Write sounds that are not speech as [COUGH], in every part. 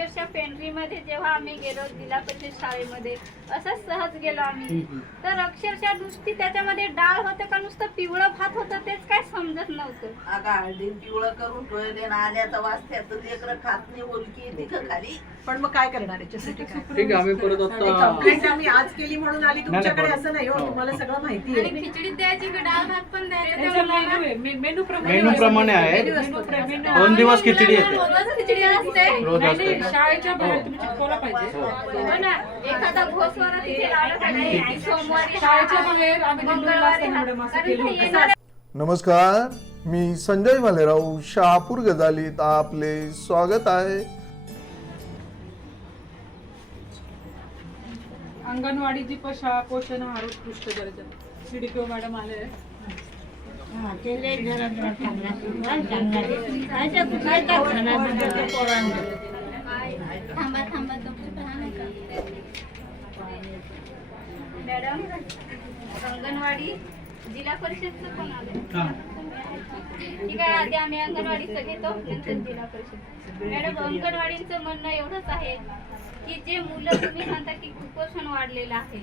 अक्षरशः पेंढरीमध्ये जेव्हा आम्ही गेलो जिल्हा परिषद शाळेमध्ये असंच सहज गेलो आम्ही. तर अक्षरशः नुसती त्याच्यामध्ये डाळ होतं का नुसतं पिवळं भात होतं तेच काय समजत नव्हतं. अगं हळदी पिवळं करून ठेवले ना आल्याचा वाजत्यात लेकरं खात नाही ओळखी येते का खाली? पण मग काय करणार याच्यासाठी काय? ठीक आहे आम्ही परत आता कंप्लेंट आम्ही आज केली म्हणून आली तुमच्याकडे असं नाही हो हो. तुम्हाला सगळं माहिती आहे. खिचडीत द्यायची का? डाळ भात पण द्यायचं त्याचा? मेनू आहे मे- मेनू प्रमाणे मेनू प्रमाणे आहे. मेनू असतो. मेनू दोन दिवस खिचडी येते. रोजच खिचडी असते. रोज नाही असते. नाही शाळेच्या बाहेर तुम्ही चिटकवला पाहिजे. हो. ना. एखादा घोसवारा तिथे लावला का नाही की सोमवारी शाळेच्या बाहेर आम्ही दिंडोरीला असताना मॅडम असं कारण केलं ते होतं. येणाऱ्या नमस्कार मी संजय भालेराव शहापूर गजालीत आपले स्वागत आहे. अंगणवाडी पशा पोषण आहार उत्कृष्ट दर्जा. मॅडम आले. थांबा थांबा तुम्ही पहा ना का. मॅडम अंगणवाडी जिल्हा परिषदचं कोण आलं ठीक आहे आधी आम्ही अंगणवाडीचं घेतो नंतर जिल्हा परिषद. मॅडम अंगणवाडीचं म्हणणं एवढंच आहे की जे मुलं तुम्ही सांगता की कुपोषण वाढलेलं आहे.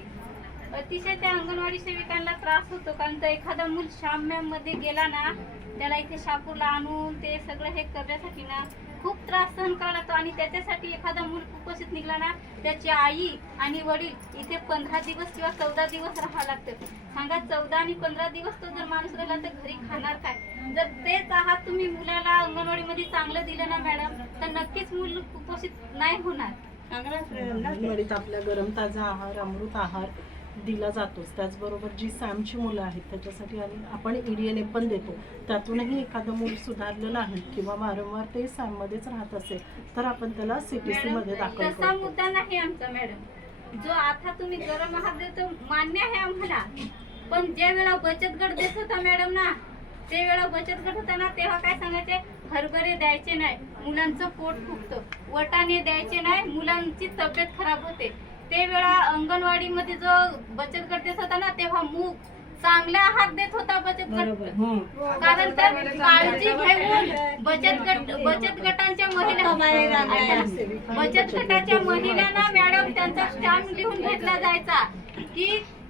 अतिशय त्या अंगणवाडी सेविकांना त्रास होतो कारण तर एखादा मूल शाम्यामध्ये गेला ना त्याला इथे शापूरला आणून ते सगळं हे करण्यासाठी ना खूप त्रास सहन करावा लागतो आणि त्याच्यासाठी एखादा मूल कुपोषित निघला ना त्याची आई आणि वडील इथे पंधरा दिवस किंवा चौदा दिवस राहावं लागतं. सांगा चौदा आणि पंधरा दिवस तो जर माणूस राहिला तर घरी खाणार काय? जर तेच आहात तुम्ही मुलाला अंगणवाडीमध्ये चांगलं दिलं ना मॅडम तर नक्कीच मूल कुपोषित नाही होणार. आपल्या गरम ताजा आहार अमृत आहार दिला जातोच. त्याचबरोबर जी सॅमची मुलं आहेत त्याच्यासाठी आणि आपण ईडीएनए पण देतो. त्यातूनही एखादं मूल सुधारलेलं आहे किंवा वारंवार ते सॅममध्येच राहत असेल तर आपण त्याला सीटीसी मध्ये दाखल तसा करतो. मुद्दा नाही आमचा मॅडम. जो आता तुम्ही गरम आहार देतो मान्य आहे आम्हाला. पण जे वेळा बचत गट देत होता मॅडम ना ते वेळा बचत गट होता ना तेव्हा काय सांगायचे? हरभरे द्यायचे नाही मुलांचं पोट फुगतं. वटाणे द्यायचे नाही मुलांची तब्येत खराब होते. ते वेळा अंगणवाडीमध्ये जो बचत गट देत होता ना तेव्हा मूग चांगला आहार देत होता बचत गट. कारण तर काळजी घेऊन बचत गट बचत गटांच्या महिला बचत गटाच्या महिलांना मॅडम त्यांचा स्टॅम्प लिहून घेतला जायचा की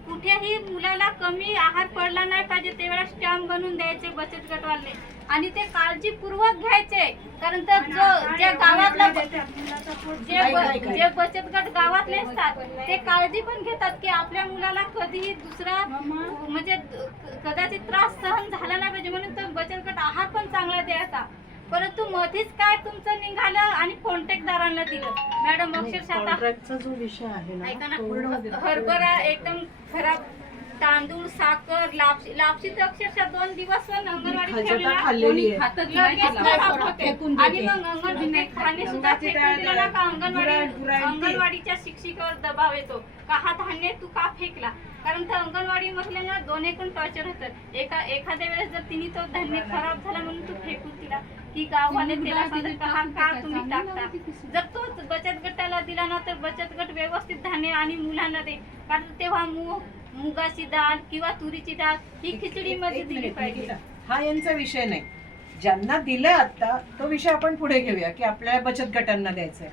कुठेही मुलाला कमी आहार पडला नाही पाहिजे त्यावेळेला स्टॅम्प बनवून द्यायचे बचत गटवाले. आणि ते काळजीपूर्वक घ्यायचे. कारण तर जो ज्या गावातला जे जे बचत गट गावातले असतात ते काळजी पण घेतात की आपल्या मुलाला कधीही दुसरा म्हणजे कदाचित त्रास सहन झाला नाही पाहिजे म्हणून तो बचत गट आहार पण चांगला द्यायचा. परंतु मध्येच काय तुमचं निघालं आणि कॉन्टॅक्टदारांना दिलं. मॅडम अक्षरशः जो विषय आहे हरभरा एकदम खराब तांदूळ साखर लापशी लापशी तर अक्षरशः दोन दिवस पण अंगणवाडी खायचं ठेवली तर ना, खाल्लेली आहे. खातच नाही लगेच खाल्लं. खराब होते. आणि मग अंगणवाडी खाणे सुद्धा फेकून दिलं ना का? अंगणवाडी अंगणवाडीच्या शिक्षिकेवर दबाव येतो. का हा धान्य तू का फेकला? कारण तर अंगणवाडी महिलांना दोन एकूण टॉर्चर होतं. एका एखाद्या वेळेस जर तिने तो धान्य खराब झाला म्हणून तू फेकून दिला की गाववाले त्याला सांगत का हा का तुम्ही टाकता? जर तो बचत गटाला दिला ना तर बचत गट व्यवस्थित धान्य आणि मुलांना दे. कारण तेव्हा मूग मुगाची डाळ किंवा तुरीची डाळ ही खिचडी मध्ये दिली पाहिजे. हा यांचा विषय नाही. ज्यांना दिलंय आता तो विषय आपण पुढे घेऊया की आपल्या बचत गटांना द्यायचंय.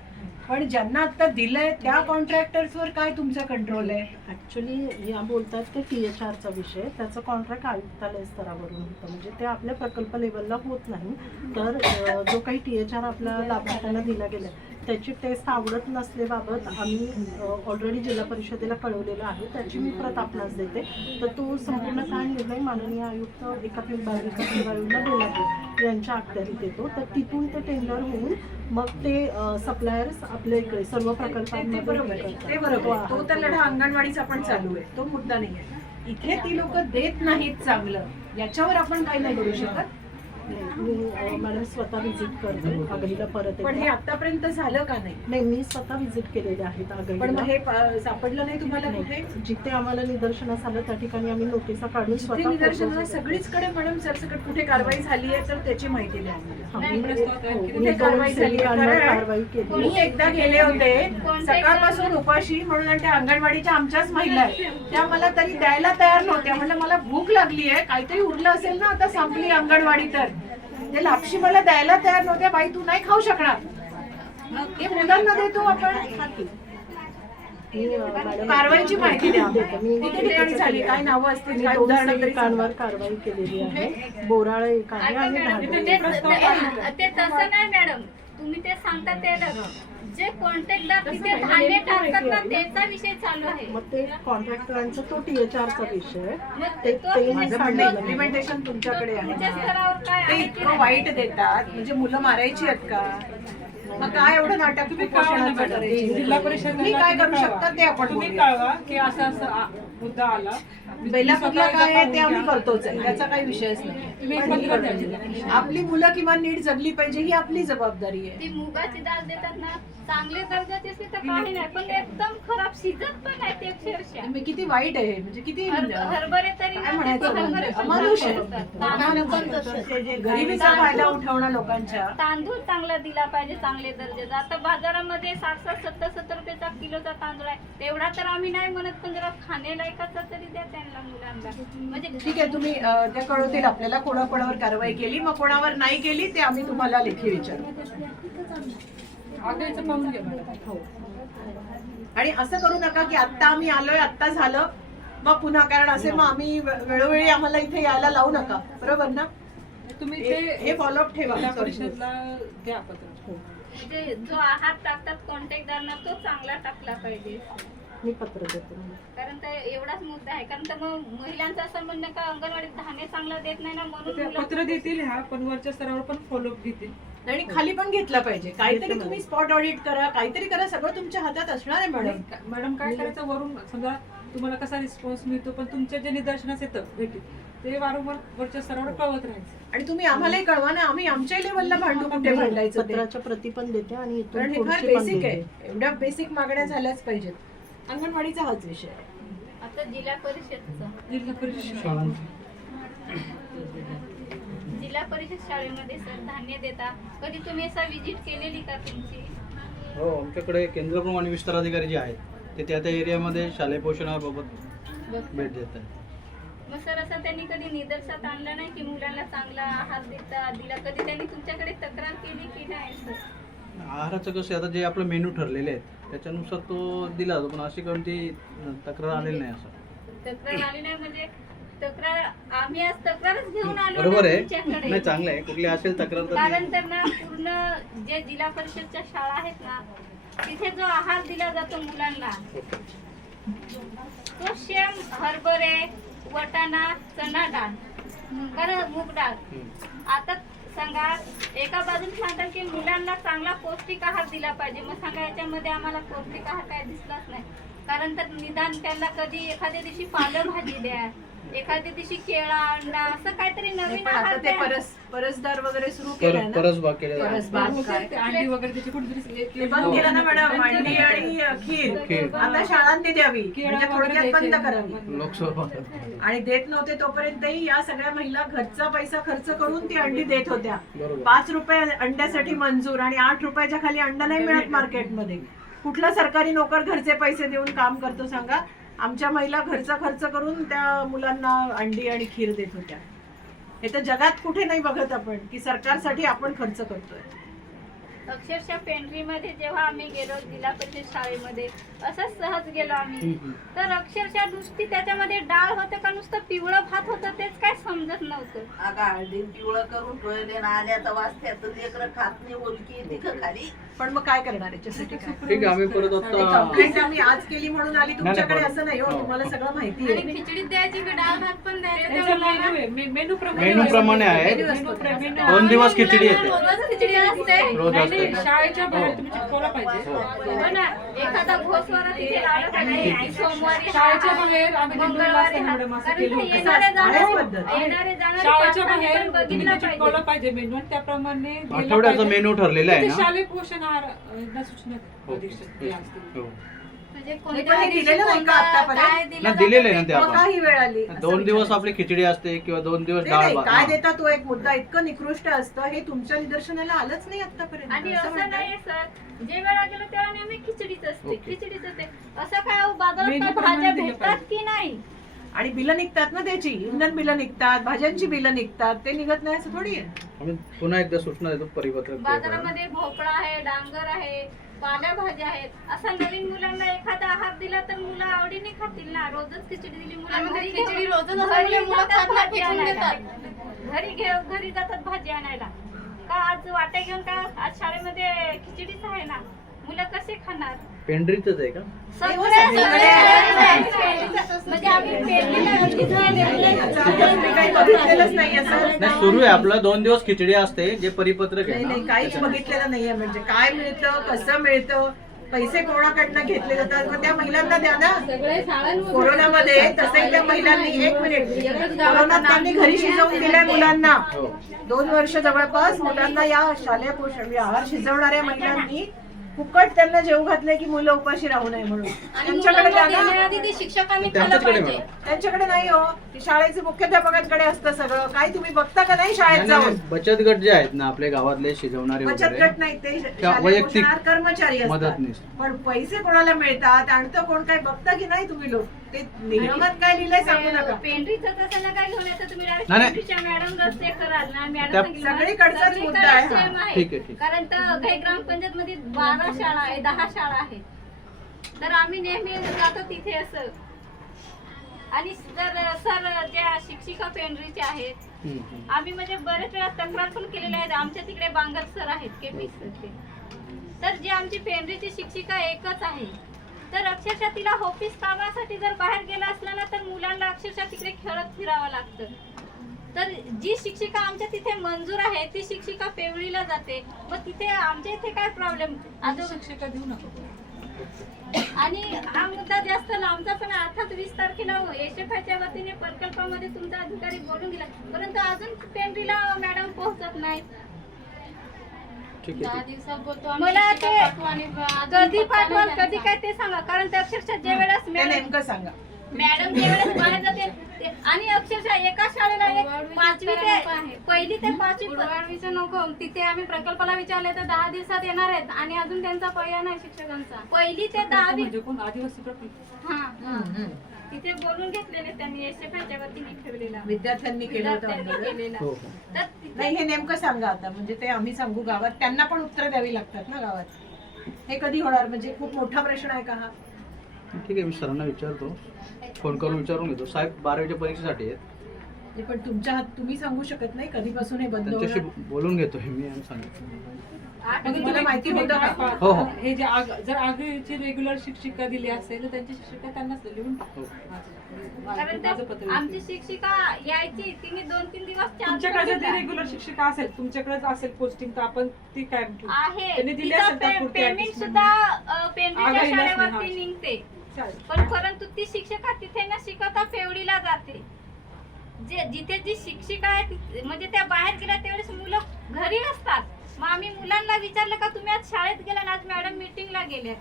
पण ज्यांना आता दिलंय त्या कॉन्ट्रॅक्टर्सवर काय तुमचा कंट्रोल आहे? ऍक्च्युली या बोलतात ते टी एच आरचा विषय. त्याचं कॉन्ट्रॅक्ट आयुक्तालय स्तरावरून होतं. म्हणजे ते आपल्या प्रकल्प लेवलला होत नाही. तर अं, जो काही टी एच आर आपल्या लाभार्थ्यांना दिला गेला त्याची टेस्ट आवडत नसल्याबाबत आम्ही ऑलरेडी जिल्हा परिषदेला कळवलेलं आहे. त्याची मी प्रत आपणास देते. तर तो संपूर्ण काय निर्णय माननीय आयुक्त एका दिला आहे यांच्या अखत्यारीत येतो. तर तिथून ते टेंडर होऊन मग ते सप्लायर्स आपल्या इकडे सर्व प्रकल्पांमध्ये बरोबर हे. ते बरोबर. आहे. तो तर लढा अंगणवाडीचा पण चालू आहे. तो मुद्दा नाही आहे. इथे ती लोक देत नाहीत चांगलं. याच्यावर आपण काही नाही करू शकत. मी मॅडम स्वतः व्हिजिट करते आगळीला परत पण हे. आतापर्यंत झालं का नाही? नाही मी स्वतः व्हिजिट केलेले आहेत पण हे प- सापडलं नाही तुम्हाला कुठे? जिथे आम्हाला निदर्शनास आलं त्या ठिकाणी आम्ही नोटिसा काढून ते स्वतः निदर्शनाला photos- सगळीचकडे मॅडम सरसकट कुठे कारवाई झाली आहे तर त्याची माहिती द्या. हा, मी- कुठे दोन कारवाई झाली? आहे? सेविकांवर खरं आहे? कारवाई केली. मी एकदा गेले होते सकाळपासून उपाशी म्हणून आणि त्या अंगणवाडीच्या आमच्याच महिला आहेत. त्या मला तरी द्यायला तयार नव्हत्या. म्हणलं मला भूक लागली आहे काहीतरी उरलं असेल ना आता संपली अंगणवाडी तर. ते लापशी मला द्यायला तयार नव्हत्या बाई तू नाही खाऊ शकणार हे मुलांना देतो आपण कारवाईची माहिती द्या देते. मी किती ठिकाणी झाली काय नावं असतील काय उदाहरणं. कारवाई केलेली आहे बोराळा एक आहे आणि ते-. ते- ते तसं नाही मॅडम तुम्ही ते सांगता ते. जे कॉन्टॅक्टदार तिथे धान्य टाकतात ना त्याचा विषय चालू आहे. मग ते कॉन्ट्रॅक्टरांचा तो टीएचआरचा विषय आहे. मग ते तो ते माझं म्हणणं इम्प्लिमेंटेशन तुमच्याकडे तुमच्या आहे. स्तरावर काय ते आहे की इतकं? वाईट देतात. म्हणजे मुलं मारायची आहेत का? मग काय एवढं नाटक तुम्ही? मॅडम. जिल्हा परिषद तुम्ही काय करू शकता ते आपण तुम्ही बोलूया. कळवा की असं असं आ- मुद्दा आला बेलापूरला काय आहे ते आम्ही. करतोच आहे त्याचा काही विषयच तुम्ही नाही पत्र द्या जिल्हा परिषद. आपली मुलं किमान नीट जगली पाहिजे ही आपली जबाबदारी आहे ती मुगाची डाळ देतात ना चांगले दर्जाची असली तर काही नाही पण एकदम खराब शिजत पण नाही ते अक्षरशः किती वाईट आहे म्हणजे किती हर- हरभरे तरी काय ना, म्हणायचं हरभरे म्हणजे अमानुष आहे. चांगले. तांदूळ पण. गरिबीचा फायदा उठवणं लोकांच्या तांदूळ चांगला दिला पाहिजे चांगले दर्जाचा आता बाजारामध्ये साठ साठ सत्तर सत्तर रुपयाचा किलोचा तांदूळ आहे. तेवढा तर आम्ही नाही म्हणत पण जरा खाण्यालायकाचा तरी द्या त्यांना मुलांना. म्हणजे ठीक आहे तुम्ही अं, त्या कळवतील आपल्याला कोणाकोणावर कारवाई केली मग कोणावर नाही केली ते आम्ही तुम्हाला लेखी विचारू. हो. आणि असं करू नका की आत्ता आम्ही आलोय आत्ता झालं. मग पुन्हा कारण असे मग आम्ही वे- वेळोवेळी आम्हाला इथे यायला लावू नका. बरोबर ना? तुम्ही हे ते हे फॉलोअप ठेवा. परिषदला द्या पत्र. म्हणजे जो आहार टाकतात कॉन्टॅक्टदारना तो चांगला टाकला पाहिजे. मी पत्र देते कारण तर एवढाच मुद्दा आहे. कारण तर मग महिलांचं असं म्हणणं का अंगणवाडीत धान्य चांगलं देत नाही ना म्हणून मुलं- पत्र देतील ह्या पण वरच्या स्तरावर पण फॉलोअप घेतील. आणि खाली पण घेतला पाहिजे. काहीतरी तुम्ही स्पॉट ऑडिट करा. काहीतरी करा. सगळं तुमच्या हातात असणार आहे मॅडम मॅडम काय करायचं? वरून समजा तुम्हाला कसा रिस्पॉन्स मिळतो पण तुमच्या जे निदर्शनास येतं भेटीत ते वारंवार वरच्या स्तरावर कळवत राहायचं. आणि तुम्ही आम्हालाही कळवा ना आम्ही आमच्या लेवलला भांडू कुठे भांडायचं ते. पत्राच्या प्रती पण देते आणि इथून कारण हे फार पण बेसिक आहे. एवढ्या बेसिक मागण्या झाल्याच पाहिजेत. अंगणवाडीचा हाच विषय आहे. आता जिल्हा परिषदचं जिल्हा परिषद जिल्हा परिषद शाळेमध्ये सर धान्य देता कधी तुम्ही असा विजिट केलेली का तुमची? हो आमच्याकडे केंद्रप्रमुख आणि विस्तार अधिकारी जे आहेत ते त्या त्या एरियामध्ये शालेय पोषणाबाबत भेट देत आहेत. मग सर असं त्यांनी कधी निदर्शनात आणलं नाही की मुलांना चांगला आहार देता दिला? कधी त्यांनी तुमच्याकडे तक्रार केली की नाही? सर आहाराचं कसं आता जे आपलं मेनू ठरलेले आहेत त्याच्यानुसार तो दिला जातो पण अशी कोणती तक्रार आलेली नाही असं. तक्रार आली नाही म्हणजे तक्रार आम्ही आज तक्रारच घेऊन आलो ना बरोबर आहे. तुमच्याकडे. नाही चांगलं आहे. कुठली असेल तक्रार तर कारण तर ना पूर्ण जे जिल्हा परिषदच्या शाळा आहेत ना तिथे जो आहार दिला जातो मुलांना तो शेम हरभरे वटाणा चणा डाळ कारण मूग डाळ. आता सांगा एका बाजूने सांगतात की मुलांना चांगला पौष्टिक आहार दिला पाहिजे. मग सांगा याच्यामध्ये आम्हाला पौष्टिक आहार काय दिसलाच नाही. कारण तर निदान त्यांना कधी एखाद्या दिवशी पालेभाजी द्या. एखाद्या दिवशी केळा अंडा असं काहीतरी नवीन पण आहार आता ते द्या परस परसदार वगैरे सुरू केलंय पर- ना परस केलेला काय अंडी वगैरे त्याची कुठेतरी ते बंद केलं ना मॅडम अंडी आणि खीर. आता शाळांनी द्यावी. म्हणजे थोडक्यात बंद. करावी. लोकसभा. आणि देत नव्हते तोपर्यंतही या सगळ्या महिला घरचा पैसा खर्च करून ती अंडी देत होत्या. बरोबर. पाच रुपये अंड्यासाठी मंजूर आणि आठ रुपयाच्या खाली अंडा नाही मिळत मार्केटमध्ये कुठला सरकारी नोकर घरचे पैसे देऊन काम करतो सांगा? आमच्या महिला घरचा खर्च करून त्या मुलांना अंडी आणि खीर देत होत्या. हे तर जगात कुठे नाही बघत आपण की सरकारसाठी आपण खर्च करतोय. अक्षरशः पेंट्री मध्ये जेव्हा आम्ही गेलो जिल्हा परिषद शाळेमध्ये असंच सहज गेलो आम्ही. तर अक्षरशः नुसती त्याच्यामध्ये डाळ होतं का नुसतं पिवळं भात होतं तेच काय समजत नव्हतं. अगं हळदी पिवळं करून ठेवले ना आल्याचा वाजत्यात लेकरं खात नाही ओलकी येते का खाली. पण मग काय करणार याच्यासाठी काय? ठीक आहे आम्ही परत आता कंप्लेंट आम्ही आज केली म्हणून आली तुमच्याकडे असं नाही हो हो. तुम्हाला सगळं माहिती आहे. आणि खिचडीत द्यायची की? डाळ भात पण द्यायचा मेनू आहे मे- मेनू प्रमाणे मेनू आहे. दोन दिवस खिचडी येते. खिचडी असते. रोज असते. नाही, शाळेच्या बाहेर तुम्ही चिपकवला पाहिजे हो ना एखादा घोसवारा तिथे लावला पाहिजे सोमवारी शाळेच्या बाहेर आम्ही दिंडोरीला मंगळवारी असताना हा. मॅडम असं कारण केलं ते होतं. येणारे आहेच जाणारे पद्धत. येणारे जाणारे शाळेच्या बाहेर बघितलं तुम्ही चिपकवलं पाहिजे पाहिजे मेनू आणि त्याप्रमाणे दिलं आठवड्याचा पाहिजे. मेनू ठरलेला आहे ना शालेय पोषण आहार अं, ना सूचना हो. अधीक्षक ते असतील. हो. म्हणजे पण कोणत्या हे दिवशी दिलेलं नाही का कोणतं आतापर्यंत? काय दिलं नाही, दिलेलं आहे ना ते मग आपण काही वेळ आली असं दोन दिवस विचारायचं. आपली खिचडी असते किंवा दोन दिवस डाळ नाही भात काय हा. देता तो एक मुद्दा इतकं निकृष्ट असतं हे तुमच्या निदर्शनाला आलंच नाही आतापर्यंत आणि असं? नाही सर जे वेळा गेलो तेव्हा नेहमी खिचडीच असते ओके. खिचडीच असते असं काय अहो, बाजारात प्रमाणे भाज्या दिलं भेटतात पाहिजे. की नाही आणि बिलं निघतात ना त्याची इंधन बिलं निघतात भाज्यांची बिलं निघतात ते निघत नाही असं थोडी आहे आम्ही पुन्हा एकदा सूचना देतो परिपत्रक करा. बाजारामध्ये भोपळा आहे डांगर आहे पालेभाज्या आहेत. असा नवीन मुलांना एखादा आहार दिला तर मुलं आवडीने खातील ना. रोजच खिचडी दिली. मुलं घरी खिचडी रोजच मुलं खात घरी घेऊ घरी जातात भाजी आणायला. का आज वाट्या घेऊन का? आज शाळेमध्ये खिचडीच आहे ना. मुलं कसे खाणार? पेंढरीतच आहे का? म्हणजे नाही सुरू आहे आपलं. दोन दिवस खिचडी असते जे परिपत्रक आहे. नाही काहीच बघितलेलं नाहीये. म्हणजे काय मिळतं कसं मिळतं पैसे कोणाकडनं घेतले जातात? मग त्या महिलांना द्या ना. कोरोनामध्ये तसंही त्या महिलांनी एक मिनिट. कोरोनात त्यांनी घरी शिजवून दिलंय मुलांना. हो. दोन वर्ष जवळपास मुलांना या शालेय पोषण आहार शिजवणाऱ्या महिलांनी फुकट त्यांना जेव घातले की मुलं उपाशी राहू नये म्हणून. त्यांच्याकडे द्या ना शिक्षकांनी खाल्लं त्यांच्याचकडे पाहिजे. मॅडम त्यांच्याकडे नाही हो. ती शाळेचे मुख्याध्यापकांकडे असतं सगळं. काय तुम्ही बघता का नाही शाळेत नाही, जाऊन? नाही. बचत गट जे आहेत ना आपल्या गावातले शिजवणारे बचत वगैरे गट नाही ते त्या शालेय वैयक्तिक कर्मचारी असतात. मदतनीस. पण पैसे कोणाला मिळतात? आणतं कोण काय? बघता की नाही तुम्ही लोक? नियमात काय लिहिलंय सांगू नका पेंढरीचं तसं नका घेऊन येतं तुम्ही direct नाही, नाही. पेंढरीच्या मॅडम रस्ते कराल ना मॅडम त्या- सांगितलं ना, सगळीकडचाच सगळीकडे मुद्दा आहे हा. same आहे. ठीक आहे, ठीक. कारण तर काही ग्रामपंचायत मध्ये बारा शाळा आहे दहा शाळा आहेत तर आम्ही नेहमी जातो तिथे असं आणि जर सर ज्या शिक्षिका पेंढरीचे आहेत हम्म, हम्म. आम्ही म्हणजे बरेच वेळा तक्रार पण केलेल्या आहेत आमच्या तिकडे बांगर सर आहेत के पी सर ते तर जी आमची पेंढरीची शिक्षिका एकच आहे तर अक्षरशः तिला ऑफिस कामासाठी जर बाहेर गेला असला ना तर मुलांना अक्षरशः तिकडे खेळत फिरावं लागतं. तर जी शिक्षिका आमच्या तिथे मंजूर आहे ती शिक्षिका पेवळीला जाते. मग तिथे आमच्या इथे काय प्रॉब्लेम आता शिक्षिका देऊ नका. आणि हा मुद्दा जास्त लांबचा पण. अर्थात वीस तारखेला एसएफआयच्या वतीने प्रकल्पामध्ये तुमचा अधिकारी बोलून गेला. परंतु अजून पेंढरीला मॅडम पोहोचत नाही ठीक आहे ठीक. आहे. मला ते कधी पाठवाल कधी काय ते सांगा कारण ते अक्षरशः जे वेळेस ते मॅडम नेमकं सांगा. मॅडम जे वेळेस बाहेर जाते ते- आणि अक्षरशः एका शाळेला एक पाचवी ते पहिली ते पाचवी गुरुवारवीचं नको. तिथे आम्ही प्रकल्पाला विचारले तर दहा दिवसात येणार आहेत आणि अजून त्यांचा पर्याय नाही शिक्षकांचा. पहिली ते दहावी म्हणजे कोण आदिवासी प्रकल्प. हा तिथे बोलून घेतलेले त्यांनी एसएफआयच्या वतीने ठेवलेला. विद्यार्थ्यांनी केलं होतं विद्यार्थ्यांनी आंदोलन? केलेला. हो, हो. तर तिथे नाही हे नेमकं सांगा आता. म्हणजे ते आम्ही सांगू गावात. त्यांना पण उत्तर द्यावी लागतात ना गावात. हे कधी होणार? म्हणजे खूप मोठा प्रश्न आहे का हा? ठीक आहे मी सरांना विचारतो. फोन करून विचारून घेतो. साहेब बारावीच्या परीक्षेसाठी आहेत. म्हणजे पण तुमच्या हात तुम्ही सांगू शकत नाही. कधीपासून हे बंद त्यांच्याशी होणार? बोलून घेतोय मी आणि सांगितलं तुम्हाला माहिती हो, हो. हे जे आग- जर आगची रेग्युलर शिक्षिका दिली असेल तर त्यांची शिक्षिका त्यांनाच लिहून. हो. कारण माझं- आमची. शिक्षिका यायची तिने दोन तीन दिवस चार तुमच्याकडे जर ती. रेग्युलर शिक्षिका असेल तुमच्याकडेच असेल पोस्टिंग तर आपण ती काय आहे त्यांनी दिली असेल तात्पुरती पेमेंट adjustment. सुद्धा अ, पेंढरीच्या आगाईलाच नाही, शाळेवरती हा. निघते चालेल. पण परंतु ती शिक्षिका तिथे न शिकवता पेवडीला जाते जे जिथे जी शिक्षिका आहे ती- म्हणजे त्या बाहेर गेल्या त्यावेळेस मुलं घरी असतात मग आम्ही मुलांना विचारलं का तुम्ही आज शाळेत गेला ना? आज मॅडम मीटिंगला गेल्या.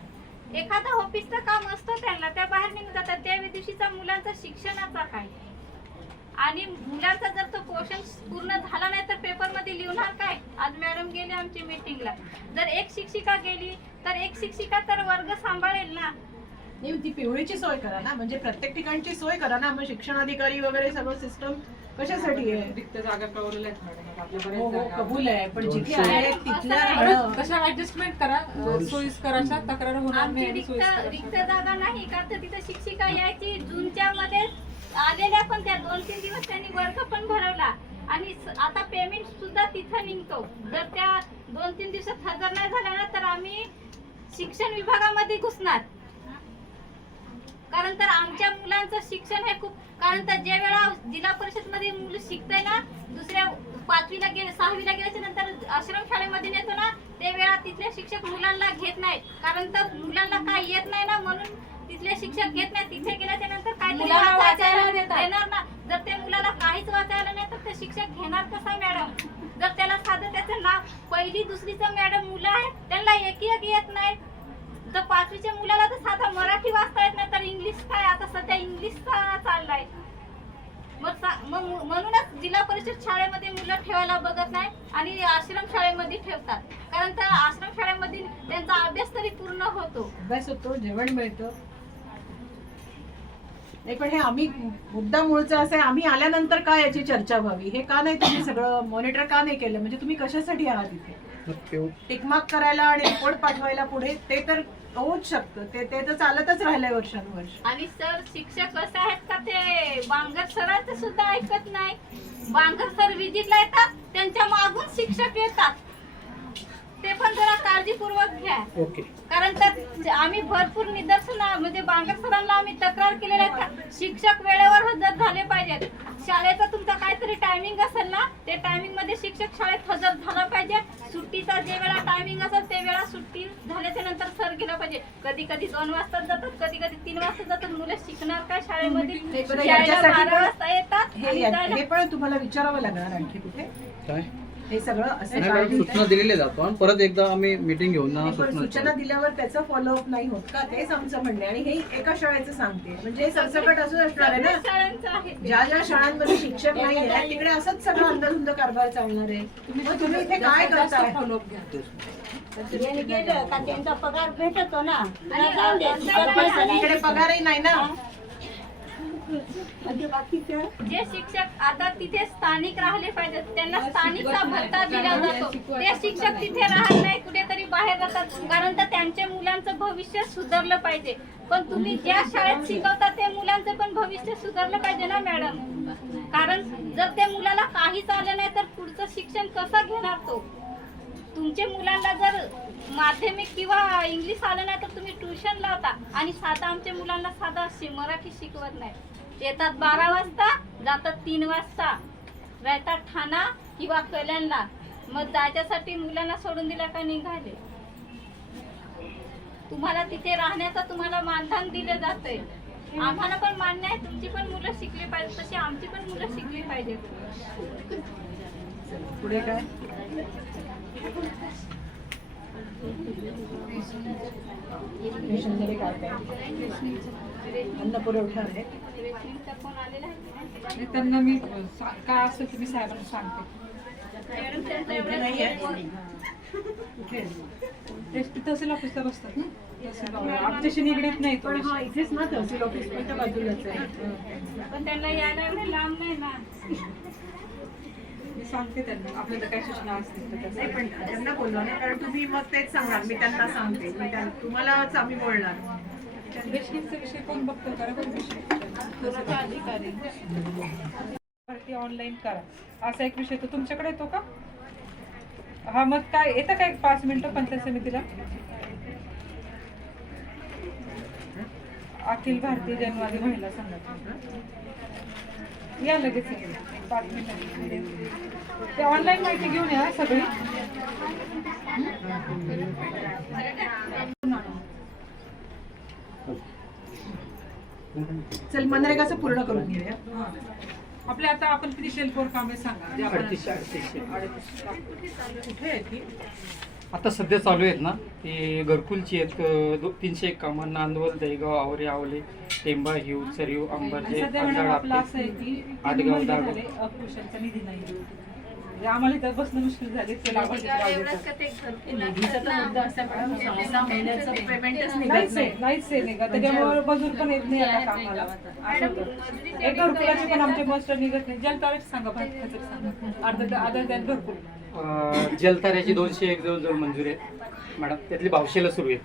एखादा ऑफिसचं काम असतं त्यांना त्या बाहेर निघून जातात. त्या दिवशीचा मुलांचा शिक्षणाचा काय? आणि मुलांचा जर तो क्वेश्चन पूर्ण झाला नाही तर पेपरमध्ये लिहणार काय? आज मॅडम गेले आमची मीटिंगला जर एक शिक्षिका गेली तर एक शिक्षिका तर वर्ग सांभाळेल ना? नाही ती पिवळीची सोय करा ना. म्हणजे प्रत्येक ठिकाणची सोय करा ना. मग शिक्षणाधिकारी वगैरे सगळं सिस्टम कशासाठी आहे? रिक्त जागा कळवलेल्या आहेत मॅडम आता आपल्या हो बऱ्याच हो जागा. कबूल आहे. पण जिथे. आहे तिथल्या राहणं. तशा ऍडजस्टमेंट करा. दोन- सोयीस्कर अशा तक्रार होणार आमची नाही आणि रिक्त रिक्त. जागा नाही का तर तिथं शिक्षिका यायची. जूनच्या मध्ये आलेल्या पण त्या दोन तीन दिवस त्यांनी वर्ग पण भरवला. आणि स- आता पेमेंट सुद्धा तिथं निघतो. जर त्या दोन तीन दिवसात हजर नाही झाल्या ना तर आम्ही शिक्षण विभागामध्ये घुसणार. कारण तर आमच्या मुलांचं शिक्षण हे खूप कारण तर ज्या वेळा जिल्हा परिषदमध्ये मुलं शिकताय ना दुसऱ्या पाचवीला गेले सहावीला गेल्याच्यानंतर आश्रम शाळेमध्ये नेतो ना ते वेळा तिथले शिक्षक मुलांना घेत नाहीत. कारण तर मुलांना काय येत नाही ना म्हणून तिथले शिक्षक घेत नाही तिथे गेल्याच्यानंतर काय. देणार ना. जर ते मुलाला काहीच वाचायला नाही तर ते शिक्षक घेणार कसा मॅडम? जर त्याला साधं त्याचं नाव पहिली दुसरीचं मॅडम मुलं आहेत त्यांना एक एक येत नाही. तर पाचवीच्या मुलाला तर साधा मराठी वाचता येत नाही तर इंग्लिश काय? आता सध्या इंग्लिशचा चाललाय. मग मग म्हणूनच जिल्हा परिषद शाळेमध्ये मुलं ठेवायला बघत नाही आणि आश्रम शाळेमध्ये ठेवतात. कारण त्या आश्रम शाळेमध्ये त्यांचा अभ्यास तरी पूर्ण होतो. अभ्यास होतो जेवण मिळतं. नाही पण हे आम्ही मुद्दा मूळचा असं आहे आम्ही आल्यानंतर का याची चर्चा व्हावी? हे का नाही तुम्ही सगळं मॉनिटर का नाही केलं? म्हणजे तुम्ही कशासाठी आहात इथे? टिकमार्क करायला आणि रिपोर्ट पाठवायला पुढे ते तर होऊच शकतं. ते ते तर चालतच राहिलंय वर्षानुवर्ष. आणि सर शिक्षक कसे आहेत का ते? बांगर सरांचं सुद्धा ऐकत नाही. बांगर सर विजिटला येतात त्यांच्या मागून शिक्षक येतात. ते पण जरा काळजीपूर्वक घ्या. ओके. कारण तर आम्ही भरपूर निदर्शन म्हणजे बांगर सरांना आम्ही तक्रार केलेल्या आहेत. का शिक्षक वेळेवर हजर झाले पाहिजेत. शाळेचा तुमचा काहीतरी टायमिंग असेल ना ते टायमिंगमध्ये शिक्षक शाळेत हजर झाला पाहिजे. सुट्टीचा जे वेळा टायमिंग असेल ते वेळा सुट्टी झाल्याच्यानंतर सर गेला पाहिजे. कधी कधी दोन वाजता जातात कधी कधी तीन वाजता जातात. मुलं शिकणार काय शाळेमध्ये? बरं, वाजता येतात हे पण तुम्हाला विचारावं लागणार आणखी कुठे? काय? हे सगळं असं नाही मॅडम सूचना दिलेल्या जातो आणि परत एकदा आम्ही मिटिंग घेऊन ना नाही, पण सूचना सूचना दिल्यावर त्याचं फॉलोअप नाही होत का? तेच आमचं म्हणणं आणि हे एका शाळेचं सांगते. म्हणजे हे सरसकट असं असणार आहे ना. ज्या ज्या शाळांमध्ये शिक्षक नाही आहे तिकडे असंच सगळं अंधधुंद कारभार चालणार आहे. मग तुम्ही इथे काय करताय? फॉलोअप घ्या. गेलं का? त्यांचा पगार भेटतो ना. जाऊ दे. पगारही नाही ना? जे शिक्षक आता तिथे स्थानिक राहिले पाहिजेत त्यांना स्थानिकचा भत्ता दिला जातो. ते शिक्षक तिथे राहत नाही कुठेतरी बाहेर जातात. कारण तर त्यांच्या मुलांचं भविष्य सुधारलं पाहिजे. पण तुम्ही ज्या शाळेत शिकवता त्या मुलांचं पण भविष्य सुधारलं पाहिजे ना मॅडम? कारण जर त्या मुलाला काहीच आलं नाही तर पुढचं शिक्षण कसं घेणार तो? तुमच्या मुलांना जर माध्यमिक किंवा इंग्लिश आलं नाही तर तुम्ही ट्युशन लावता. आणि साधा आमच्या मुलांना साधा मराठी शिकवत नाही. येतात बारा वाजता जातात तीन वाजता. राहतात ठाणा किंवा कल्याणला. मग जायच्यासाठी मुलांना सोडून दिला का निघाले? तुम्हाला तिथे राहण्याचं तुम्हाला मानधन दिलं जातंय. आम्हाला पण मान्य आहे तुमची पण मुलं शिकली पाहिजे तशी आमची पण मुलं शिकली पाहिजेत पुढे काय? अन्न पुरवठा आहे त्यांना मी काय असेल ते मी साहेबांना सांगते. तहसील ऑफिसला बसतात. आमच्याशी निगडीत नाही तो. पण हा इथेच ना तहसील ऑफिस पण त्या बाजूलाच आहे. पण त्यांना यायला एवढं लांब नाही ना. सांगते त्यांना. आपल्याला काय सूचना असतील नाही पण त्यांना बोलवा ना कारण तुम्ही मग तेच सांगणार. मी त्यांना सांगते. मी त्या- तुम्हालाच आम्ही बोलणार. रेशनिंगचा विषय कोण बघतो करा कोण विषय अधिकारी. भरती ऑनलाईन करा. असा एक विषय तो तुमच्याकडे येतो का? हा मग काय? येतं काय पाच मिनिटं पंचायत समितीला? अखिल भारतीय जनवादी महिला संघटना. या लगेच. ते ऑनलाईन माहिती घेऊन या सगळी. चल मनरेगाचं पूर्ण करून घेऊया. आपले आता आपण किती शेल्फवर कामे सांगा? अडतीसशे. अडतीसशे. कुठे आहे ती? आता सध्या चालू आहेत ना ते घरकुलची आहेत दो- तीनशे एक कामं नांदवल दहीगाव आवरे आवले टेंबा हिव चरिव अंबरजे सध्या मॅडम आपलं असं आहे आपटे की तीन आटगाव, महिने दागो. झाले अकुशलचा निधी नाही म्हणजे आम्हाला इथं बसणं मुश्किल झाले राहू नाहीच आहे नाहीच आहे नाही का त्याच्यामुळे मजूर पण येत नाही आता कामाला असं होतं. एक घरकुलाचे पण आमचे मास्टर निघत नाही सांगा सांगा अर्ध अर्ध त्यात अं, जलताऱ्याची दोनशे एक जवळजवळ मंजूर आहेत. मॅडम त्यातली भावशेला सुरू आहेत.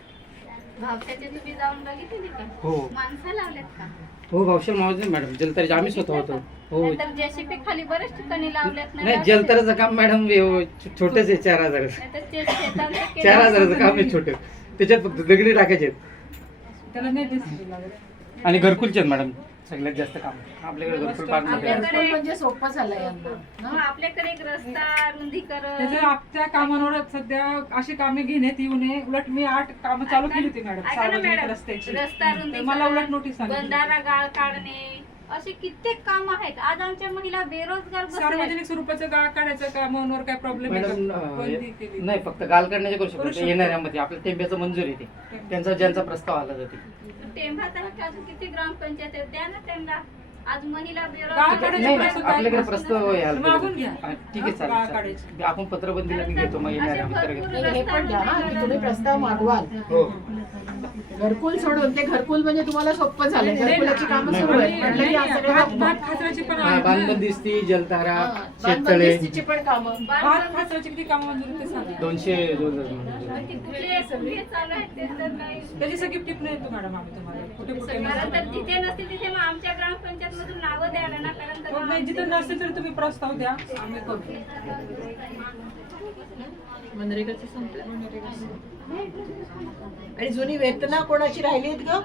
भावशाचे तुम्ही जाऊन बघितली का? हो. माणसं लावल्यात का? हो भावशेल मावजे मॅडम. जलताऱ्याचे आम्ही स्वतः होतो. हो. नाहीतर जेसीपी खाली बरेच ठिकाणी ना? नाही जलताऱ्याचं काम मॅडम छोटेच आहे चार हजार नाहीतर ते शेतांचं केलं चार हजाराचं काम आहे छोटं. त्याच्यात फक्त दगडी टाकायचे आहेत. त्याला नाही दिसली लागत. आणि घरकुलचे आहेत मॅडम सगळ्यात जास्त काम. आपल्याकडे घरकुलमध्ये आहे. म्हणजे सोपं झालं यांना मग आपल्याकडे एक रस्ता रुंदीकरण. त्याच्या त्या कामांवर सध्या अशी कामे घेण्यात येऊ नये. उलट मी आठ कामं चालू केली होती मॅडम ऐका ना सार्वजनिक मॅडम, रस्त्याची. रस्ता तर मला उलट नोटीस आली बंधारा गाळ काढणे असे कित्येक काम आहेत. आज आमच्या महिला बेरोजगार बसल्या. सार्वजनिक स्वरूपाचं गाळ काढायचं कामांवर काय प्रॉब्लेम मॅडम अं, बंदी केली? नाही फक्त गाल काढण्याचे करू करू शकतो शकतो. येणाऱ्यामध्ये. आपल्या टेंब्याचं मंजूर येते त्यांचा ज्यांचा प्रस्ताव आला जाते. टेंभा तालुक्यात अजून किती ग्रामपंचायत आहेत? द्या ना त्यांना आज महिला गाळ बेरोजगार काढायचे नाही प्रस्ताव नाही, आपल्याकडे काय? प्रस्ताव यायला मागून पाहिजे. घ्या. हा, ठीक आहे गाळ चालेल. काढायचे. चालेल. आपण पत्रबंदीला मी घेतो मग येणाऱ्या हे पण घ्या की तुम्ही प्रस्ताव मागवाल. हो. घरकुल सोडून ते घरकुल म्हणजे तुम्हाला सोपं झालं घरकुलाची कामं सुरू आहेत आणि- म्हटलं की नाही, असं भात काही भात खाचराची पण हा, ना. बांधबंदिस्ती जलतारा हा, शेततळे. पण कामं. भात खाचराची किती कामं मंजूर आहेत ते सांगा. दोनशे दोन हजार ते कुठले कुठले चालू आहेत ते तर काही त्याची सगळी टिप नाही येतो मॅडम आम्ही तुम्हाला. कुठे कुठे कारण तर नसतं. जिथे तिथे मग आमच्या ग्रामपंचायत मधून नावं द्यायला ना कारण तर हो, नाही जिथे नसेल तरी तुम्ही प्रस्ताव द्या. आम्ही करू. [LAUGHS] मनरेगाचं संपलं. आणि जुनी वेतना कोणाची राहिलीत ग?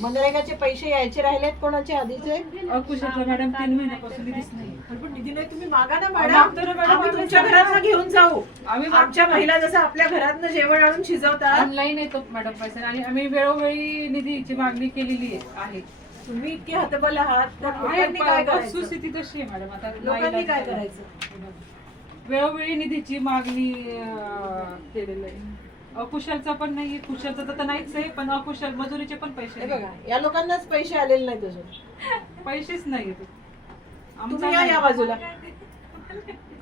मनरेगाचे पैसे यायचे राहिलेत कोणाचे आधीचे? मॅडम तीन महिन्यापासून निधी नाही. तुम्ही मागा ना मॅडम. आम्ही तुमच्या घरात घेऊन जाऊ. आम्ही आमच्या महिला जसं आपल्या घरातनं जेवण आणून शिजवतात. ऑनलाईन येतो मॅडम पैसे. आणि आम्ही वेळोवेळी निधीची मागणी केलेली आहे. तुम्ही इतके हतबल आहात तर वस्तुस्थिती तशी आहे मॅडम. आता लोकांनी काय. करायचं? वेळोवेळी निधीची मागणी केलेलं आहे. अकुशलचं पण नाही कुशलचं तर नाहीच आहे पण अकुशल मजुरीचे पण पैसे. बघा या लोकांनाच पैसे आलेले नाहीत अजून. पैसेच नाही येत आमचा तुम्ही या बाजूला.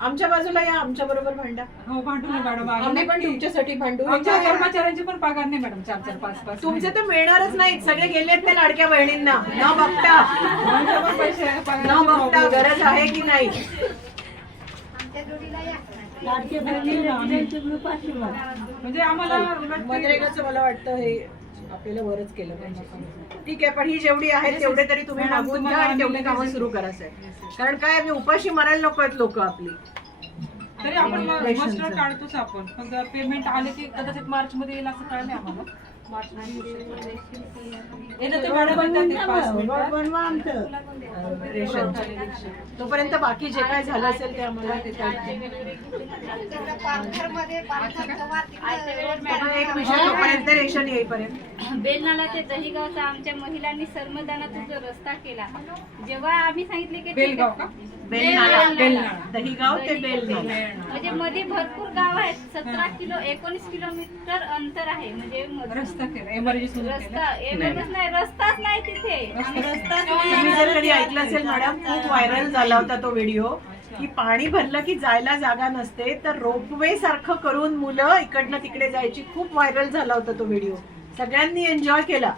आमच्या बाजूला या आमच्या बरोबर भांडा. हो भांडू ना मॅडम. आम्ही पण तुमच्यासाठी भांडू. आमच्या. कर्मचाऱ्यांचे पण पगार नाही मॅडम चार चार पाच पाच तुमचे तर मिळणारच नाहीत. सगळे गेलेत ते लाडक्या बहिणींना. न बघता. आमच्या पण पैसे न बघता. गरज आहे की नाही? म्हणजे आम्हाला मनरेगाचं मला वाटतं हे आपल्याला वरच केलं पाहिजे. ठीक आहे पण ही जेवढी आहेत तेवढे तरी तुम्ही मागून घ्या आणि तेवढी कामं सुरू करा साहेब. कारण काय आम्ही उपाशी मरायला नको आहेत लोक आपली. तरी आपण काढतोच आपण. पेमेंट आले की कदाचित मार्च मध्ये येईल असं कळलं आम्हाला. तोपर्यंत बाकी जे काय झालं असेल ते आम्हाला एक विषय तोपर्यंत रेशन येईपर्यंत. बेलनाला ते दहीगावचा आमच्या महिलांनी सरमदानाचा जो रस्ता केला जेव्हा आम्ही सांगितले की बेलगाव का? बेलनाळा. बेलनाळा. दहीगाव ते बेलनाळा. म्हणजे मध्ये भरपूर गाव आहेत. सतरा किलो एकोणीस किलोमीटर अंतर आहे. म्हणजे मधून. रस्ता केला. एमर्जन्सी रस्ता एवढंच नाही रस्ताच नाही तिथे. तुम्ही जर कधी ऐकलं असेल मॅडम खूप व्हायरल झाला होता तो व्हिडिओ की पाणी भरलं की जायला जागा नसते तर रोपवे सारखं करून मुलं इकडनं तिकडे जायची खूप व्हायरल झाला होता तो व्हिडिओ सगळ्यांनी एन्जॉय केला.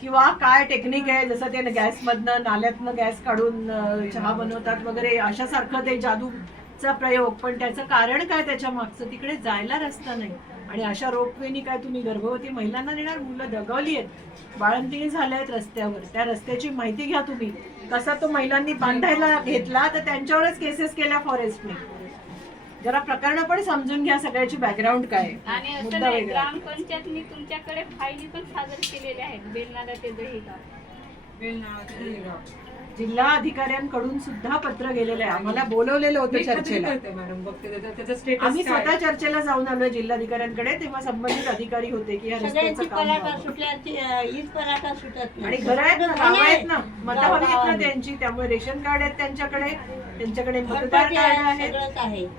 किंवा काय टेक्निक आहे जसं ते गॅसमधनं नाल्यातनं गॅस काढून चहा बनवतात वगैरे अशासारखं ते जादूचा प्रयोग. पण त्याचं कारण काय त्याच्या मागचं? तिकडे जायला रस्ता नाही. आणि अशा रोपवेनी काय तुम्ही गर्भवती महिलांना देणार? मुलं दगावली आहेत. बाळंतिणी झाल्या आहेत रस्त्यावर. त्या रस्त्याची माहिती घ्या तुम्ही. कसा तो महिलांनी बांधायला घेतला तर त्यांच्यावरच केसेस केल्या फॉरेस्टने जरा प्रकरण पण समजून घ्या सगळ्याची बॅकग्राऊंड काय आहे. आणि असं मुद्दा नाही वेगळा ग्रामपंचायतनी तुमच्याकडे फायली पण सादर केलेल्या आहेत बेलनाला ते दहीगाव बेलनाळा ते. जिल्हा अधिकाऱ्यांकडून सुद्धा पत्र गेलेलं आहे. आम्हाला बोलवलेलं होतं चर्चेला. मॅडम? बघते त्याचं- त्याचं स्टेटस आम्ही स्वतः चर्चेला जाऊन आलो जिल्हाधिकाऱ्यांकडे. तेव्हा संबंधित अधिकारी होते की या रस्त्याचं काम व्हावं. आणि घरं आहेत ना गावं आहेत ना आहेत त्यांची त्यामुळे रेशन कार्ड आहेत त्यांच्याकडे. त्यांच्याकडे मतदार कार्ड आहेत.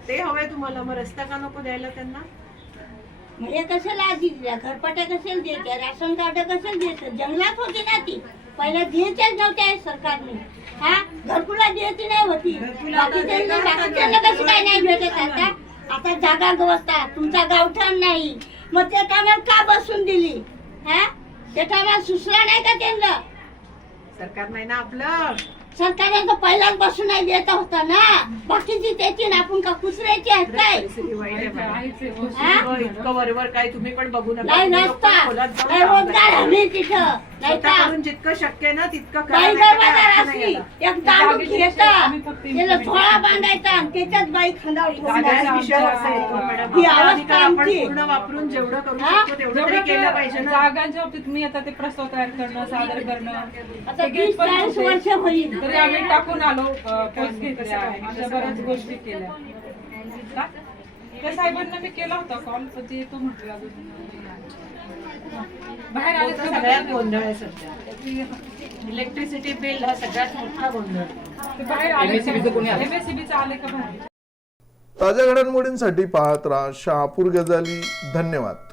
ते हवे तुम्हाला मग रस्ता का नको द्यायला त्यांना? म्हणजे कशाला आधी दिल्या घरपट्या कशाला द्यायच्या राशन कार्ड कशाला द्यायचं जंगलात होती ना ती. पहिल्या द्यायच्याच नव्हत्या सरकारने. हा? घरकुला द्यायची नाही होती. बाकीच्यांना काय नाही भेटत आता आता जागा गवसता. तुमचा गावठाण नाही. मग त्या टायमात का बसून दिली? हा? त्या टायमात सुचला नाही का त्यांना? सरकार नाही ना आपलं. सरकारने तर पहिलाच बसून नाही द्यायचा होता ना. बाकीची त्याची ना आपण का कुसऱ्याची आहेत काय? हो. हा? इतकं- वरवर काय तुम्ही पण बघू नका. रोजगार. हमी तिथं नाही जितकं शक्य आहे ना तितकं. एक घेता झोळा बांधायचा त्याच्यात बाई ही. वापरून जेवढं करू? शकतो तेवढं तरी केलं पाहिजे ना. जागांच्या बाबतीत मी आता ते प्रस्ताव तयार करणं सादर करणं आता पण चाळीस. वर्ष होईल. तरी आम्ही टाकून आलो पोच घेतल्या अशा बऱ्याच गोष्टी केल्या. का? त्या साहेबांना मी केला होता कॉल पण ते तो म्हटलं अजून. बाहेर आले तो सगळ्यात गोंधळ आहे सध्या. इलेक्ट्रिसिटी बिल हा सगळ्यात मोठा गोंधळ. ते बाहेर आलं? एमएससीबीचं आले? का बाहेर? ताज्या घडामोडींसाठी पाहत राहा शहापूर गजाली धन्यवाद.